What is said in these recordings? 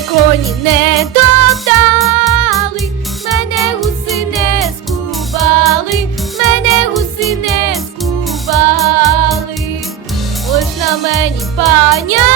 коні не топтали, мене гуси не скубали, мене гуси не скубали, ось на мені паня.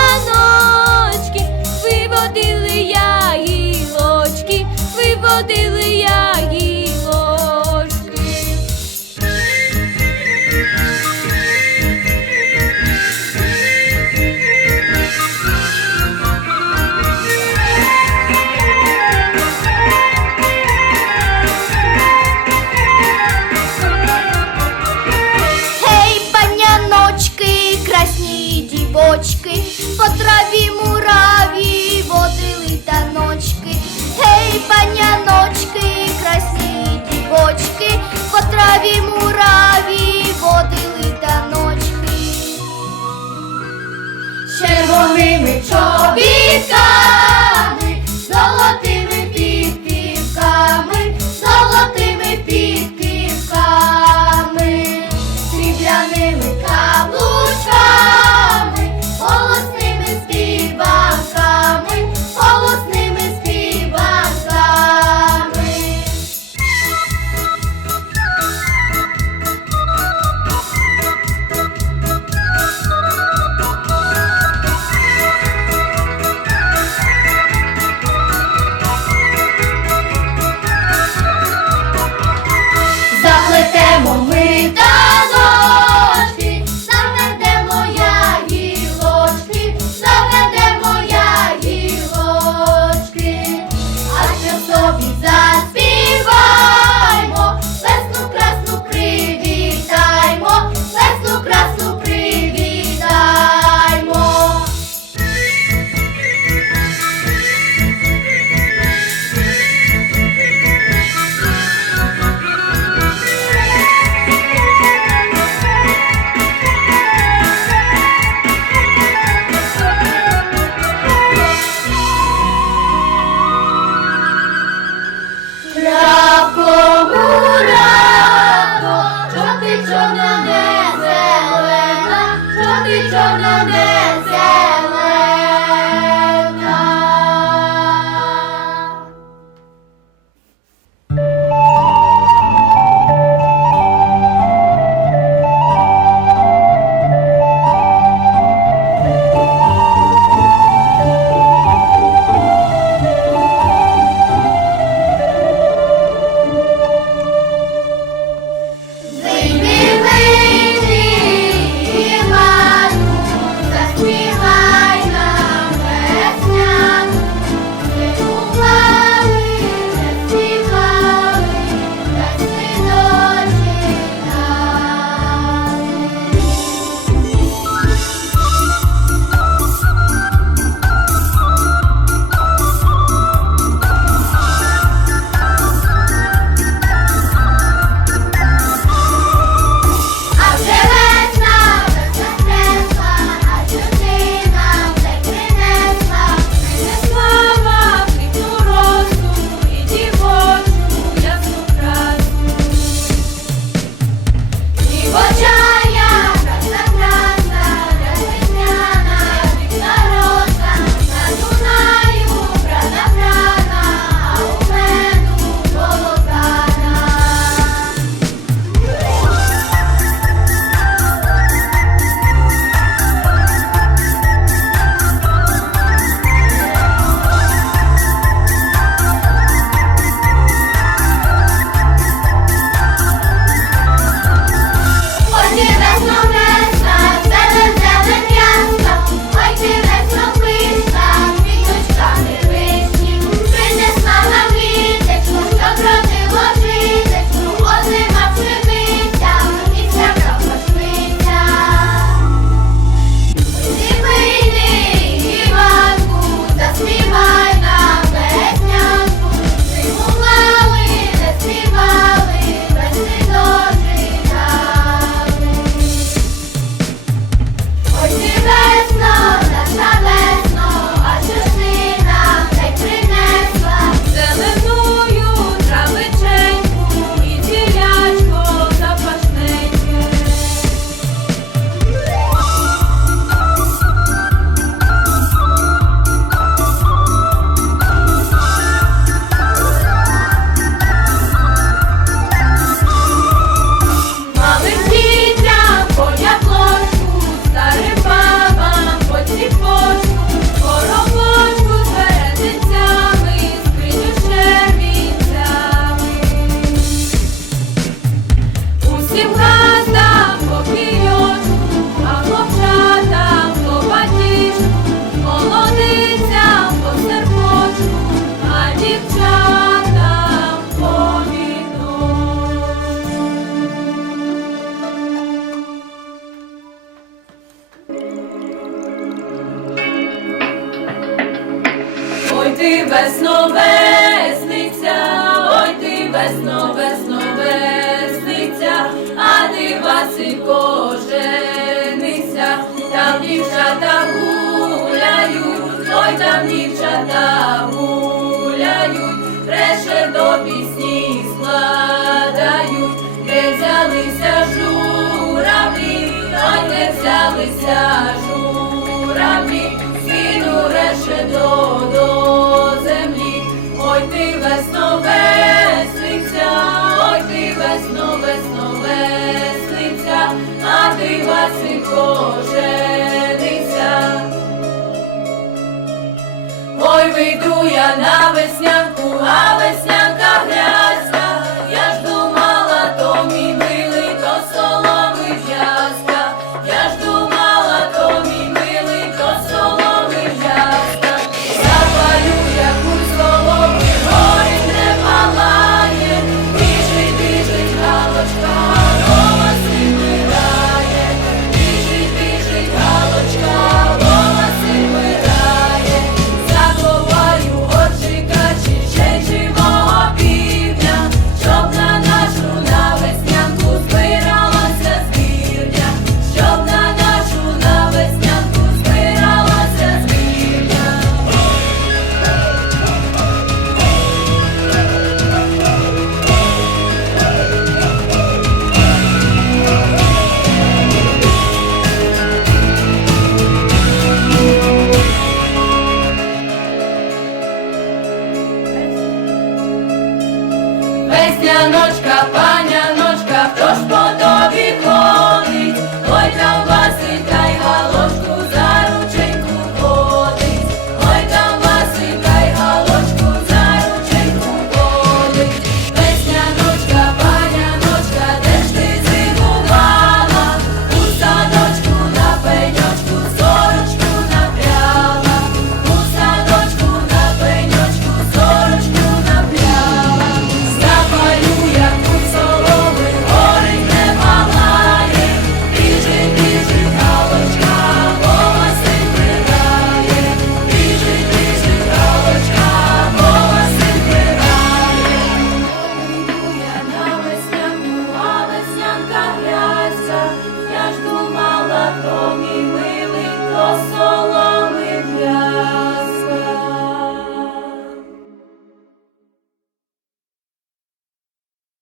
чорна, де зелена, що ти чорна де. Ти весно весниця, ой ти весно, весно весниця, а ти Василько женися, там дівчата гуляють, ой там дівчата гуляють, реше до пісні складають, де взялися журавлі, ой де взялися ти Василько женися. Ой, вийду я на веснянку, а весня паняночка, паняночка, хто ж по тобі ходить?